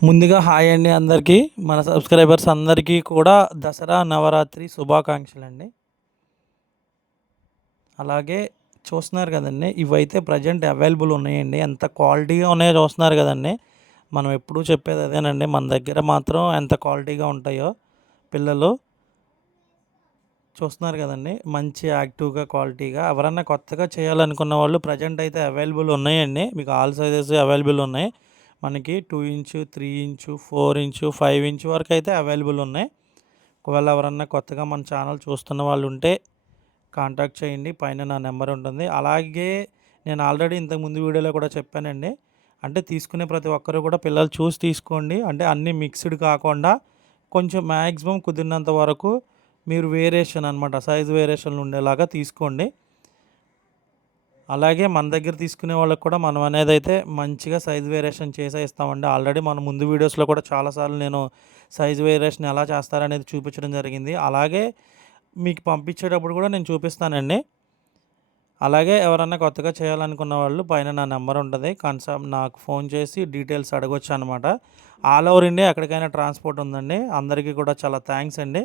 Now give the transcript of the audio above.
ముందుగా హాయ్ అండి అందరికీ. మన సబ్స్క్రైబర్స్ అందరికీ కూడా దసరా నవరాత్రి శుభాకాంక్షలండి. అలాగే చూస్తున్నారు కదండీ! ఇవైతే ప్రజెంట్ అవైలబుల్ ఉన్నాయండి. ఎంత క్వాలిటీగా ఉన్నాయో చూస్తున్నారు కదండీ! మనం ఎప్పుడూ చెప్పేది అదేనండి. మన దగ్గర మాత్రం ఎంత క్వాలిటీగా ఉంటాయో పిల్లలు చూస్తున్నారు కదండీ! మంచి యాక్టివ్‌గా, క్వాలిటీగా ఎవరన్నా కొత్తగా చేయాలనుకున్న వాళ్ళు ప్రజెంట్ అయితే అవైలబుల్ ఉన్నాయండి. మీకు ఆల్ సైజెస్ అవైలబుల్ ఉన్నాయి. మనకి 2 ఇంచు, 3 ఇంచు, 4 ఇంచు, 5 ఇంచు వరకు అయితే అవైలబుల్ ఉన్నాయి. ఒకవేళ ఎవరన్నా కొత్తగా మన ఛానల్ చూస్తున్న వాళ్ళు ఉంటే కాంటాక్ట్ చేయండి. పైన నా నెంబర్ ఉంటుంది. అలాగే నేను ఆల్రెడీ ఇంతకుముందు వీడియోలో కూడా చెప్పానండి. అంటే తీసుకునే ప్రతి ఒక్కరు కూడా పిల్లలు చూసి తీసుకోండి. అంటే అన్నీ మిక్స్‌డ్ కాకుండా కొంచెం మ్యాక్సిమం కుదిరినంత వరకు మీరు వేరియేషన్ అనమాట సైజ్ వేరియేషన్లు ఉండేలాగా తీసుకోండి. అలాగే మన దగ్గర తీసుకునే వాళ్ళకి కూడా మనం అనేదైతే మంచిగా సైజ్ వేరియేషన్ చేసే ఇస్తామండి. ఆల్రెడీ మన ముందు వీడియోస్‌లో కూడా చాలా సార్లు నేను సైజ్ వేరియేషన్ ఎలా చేస్తారనేది చూపించడం జరిగింది. అలాగే మీకు పంపించేటప్పుడు కూడా నేను చూపిస్తానండి. అలాగే ఎవరన్నా కొత్తగా చేయాలనుకున్న వాళ్ళు పైన నా నెంబర్ ఉంటది. నాకు ఫోన్ చేసి డీటెయిల్స్ అడగొచ్చనమాట. ఆల్ ఓవర్ ఇండియా ఎక్కడికైనా ట్రాన్స్‌పోర్ట్ ఉందండి. అందరికీ కూడా చాలా థాంక్స్ అండి.